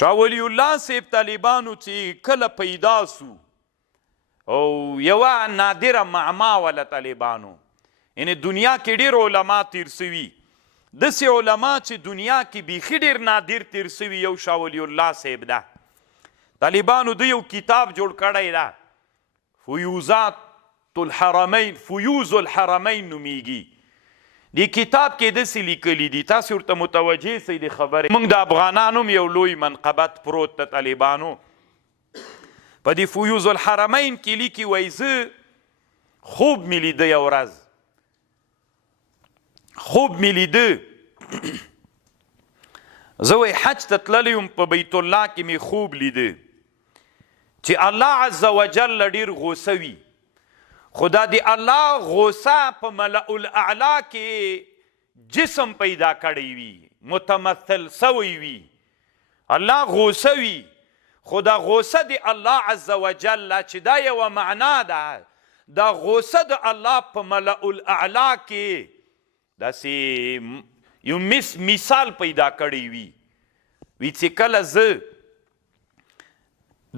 شاه ولی الله صاحب طالبانو چې کله پیدا سو او یوه نادره معما وله طالبانو، یعنی دنیا کې ډېر علما تیر سوي، داسې علما چې دنیا کې بیخي ډېر نادر تیر سوي یو شاه ولی الله صاحب ده. طالبانو د یو کتاب جوړ کړی ده، فیوزات الحرمین، فیوز الحرمین نومیږي. دی کتاب کې داسې لیکلي دي، تاسې ورته متوجه سئ د خبرې. موږ د افغانانو هم یو لوی منقبت پروت د طالبانو په دې فیوز الحرمین کې لیکي، وایي زه خوب مې لیده، یو ورځ خوب مې لیده، زه وایي حج ته تللی یم، په بیت الله کې مې خوب لیده چې الله عز وجل ډېر غوسه وي، خو دا د الله غوسه په ملأ الاعلی کې جسم پیدا کړی وي، متمثل سوی وي، الله غوسه وي، خو دا غوسه د الله عز وجل چې دا یوه معنا ده، دا غوسه د الله په ملأ الاعلی کې داسې یو مثال پیدا کړی وي چې کله زه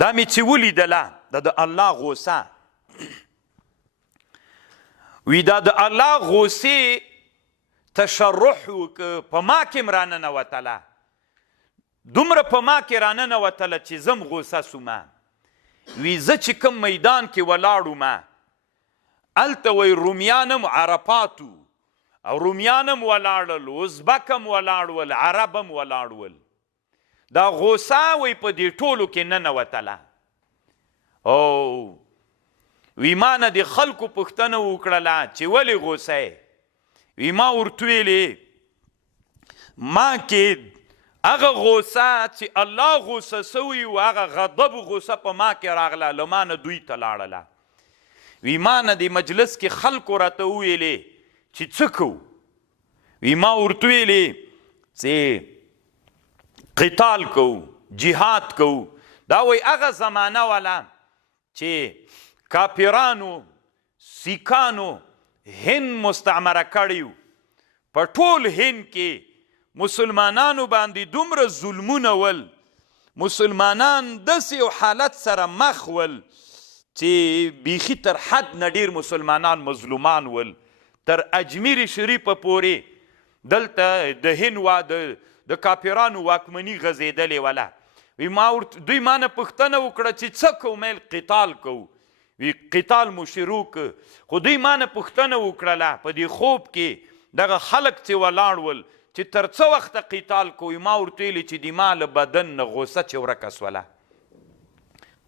دا مې چې ولیدله دا د الله غوسه وي، دا د الله غوسې تشرح وکړه، په ما کې م راننوتله، دومره په ما کې راننوتله چې زه م غوسه سومه. وي زه چې کوم میدان کې ولاړومه هلته وایي رومیان هم عرفاتو او رومیان هم ولاړل، ازبک هم ولاړول، عرب هم ولاړول، دا غوسه وایي په دې ټولو کې ننوتله. او وی ما نه د خلکو پوښتنه وکړله چې ولې غوسه یې؟ وی ما ورته ویلې ما کې هغه غوسه چې الله غوسه سوی و، هغه غضب غوسه په ما کې راغله، له ما نه دوی ته لاړله. وی ما نه د مجلس کې خلکو راته وویلې چې څه کوو؟ وی ما ورته ویلې چې قتال کوو، جهاد کوو. دا وایي هغه زمانه وله چې کافرانو سیکانو هند مستعمره کړی و، په ټول هند کې مسلمانانو باندې دومره ظلمونه ول، مسلمانان داسې یو حالت سره مخ ول چې بیخي تر حد نه ډېر مسلمانان مظلومان ول، تر اجمیر شریفه پورې دلته د هند د کافرانو واکمني غځېدلې وله. دوی ما نه پوښتنه وکړه چې څه کوو؟ میل قتال کوو. وی قتال مو شروع که، خو دوی ما نه پوښتنه وکړله په دې خوب کې دغه خلک چې ولاړ ول چې تر څه وخته قتال کوي؟ ما ورته ویلې چې د ما له بدن نه غوسه چې ورکه سوله،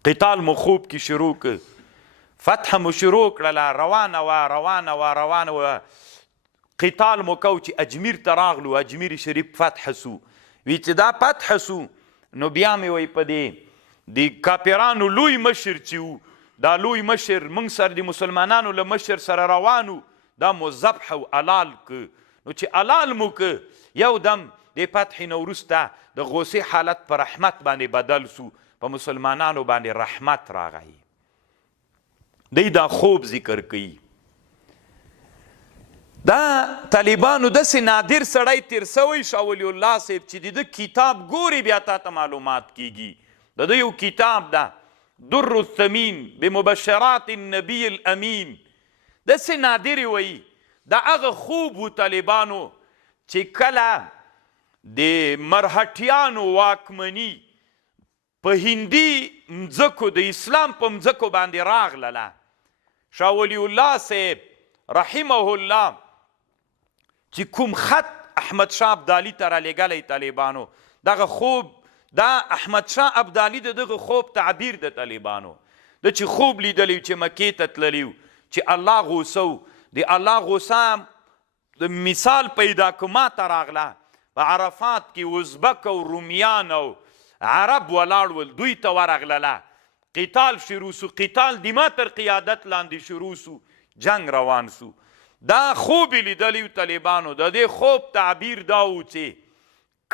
قتال مو خوب کې شروع که، فتح مو شروع کړله، روانه وه روانه وه روانه وه، قتال مو کو چې اجمیر ته راغلو، اجمیر شریف فتح سو. وی چې دا فتح سو نو بیا مې وایي په دې د کافرانو لوی مشر چې و، دا لوی مشر موږ سره د مسلمانانو له مشر سره روانو، دا مو ذبح او حلال که. نو چې حلال مو که یو دم د فتح نه وروسته د غوسې حالت په رحمت باندې بدل سو، په مسلمانانو باندې رحمت راغی. دی دا خوب ذکر کوي. دا طالبانو داسې نادر سړی تیر سوی شاه ولی الله صاحب چې د ده کتاب ګوري بیا تا ته معلومات کیږي. د ده یو کتاب ده در الثمین بمبشرات النبی الامین، داسې نادرې وایي. دا هغه خوب و طالبانو چې کله د مرهټیانو واکمني په هندي مځکو د اسلام په مځکو باندې راغلله، شاه ولی الله صاحب رحمه الله چې کوم خط احمد شاه ابدالي ته رالیږلی طالبانو، دغه خوب دا احمد شاه ابدالي د دغه خوب تعبیر د طالبانو د چې خوب لیدلی چې مکې ته تللی و چې الله غوسه و، د الله غوسه د مثال پیدا که ما ته راغله. په عرفات کې ازبک او رومیان او عرب ولاړ ول، دوی ته ورغلله، قتال شروع سو، قتال د ما تر قیادت لاندې شروع سو، جنگ روان سو. دا خوب لیدلی و طالبانو، د دې خوب تعبیر دا و چې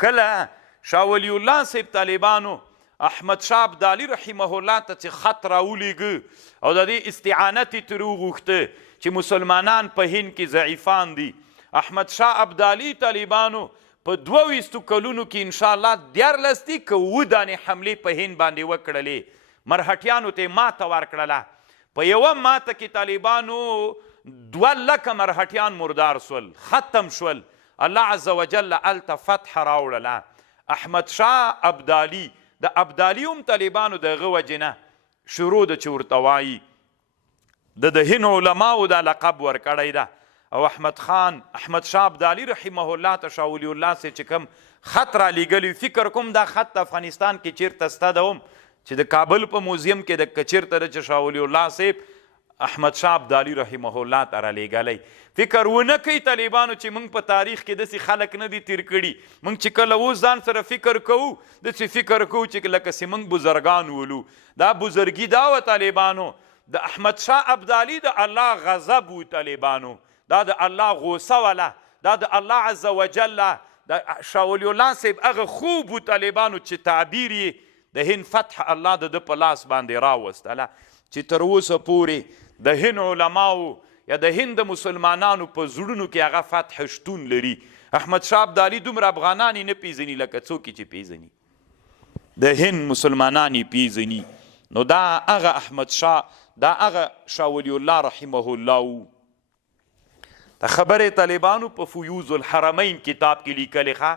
کله شاه ولی الله صاحب طالبانو احمد شاه ابدالي رحمه الله ته چې خط راولیږه او د دې استعانت یې ترې وغوښته چې مسلمانان په هند کې ضعیفان دي. احمد شاه ابدالي طالبانو په 22 کلونو کې انشاءالله 14 دي که 7 دانې حملې په هند باندې وکړلې مرهټیانو ته ماته ورکړله په یوه ماته کې طالبانو 2 لکه مرهټیان مردار سول ختم شول الله عز وجل هلته فتح راوړله احمد شاه ابدالي د ابدالي هم طالبانو د هغه وجې نه شروع د چې ورته وایي د هند علماو دا لقب ورکړی ده او احمد شاه ابدالي رحمه الله ته شاه ولی الله سي چې کوم خط را لیږلی فکر کوم دا خط افغانستان کې چیرته سته ده هم چې د کابل په موزیم کې د چیرته ده چې شاه ولی الله صاحب احمد شاه ابدالي رحمه الله ته را لیږلی فکر ونه کوي طالبانو چې موږ په تاریخ کې داسې خلک نه دي تیر کړي موږ چې کله اوس ځان سره فکر کوو داسې فکر کوو چې لکه چې موږ بزرګان ولو دا بزرګي دا وه طالبانو د احمد شاه ابدالي د الله غضب و طالبانو دا د الله غوسه وله دا د الله عز وجل د شاه ولی الله صاحب هغه خوب و طالبانو چې تعبیر یې د هند فتح الله د په لاس باندې راوستله چې تر اوسه پورې د هند علماو یا د هند مسلمانانو په زړونو کې هغه فتح شتون لري احمد شاه ابدالي دومره افغانان یې نه پیژني لکه څوک چې پیژني د هند مسلمانان یې پیژني نو دا هغه احمد شاه دا هغه شاه ولی الله رحمه الله د خبرې طالبانو په فیوز الحرمین کتاب کې لیکلی ښه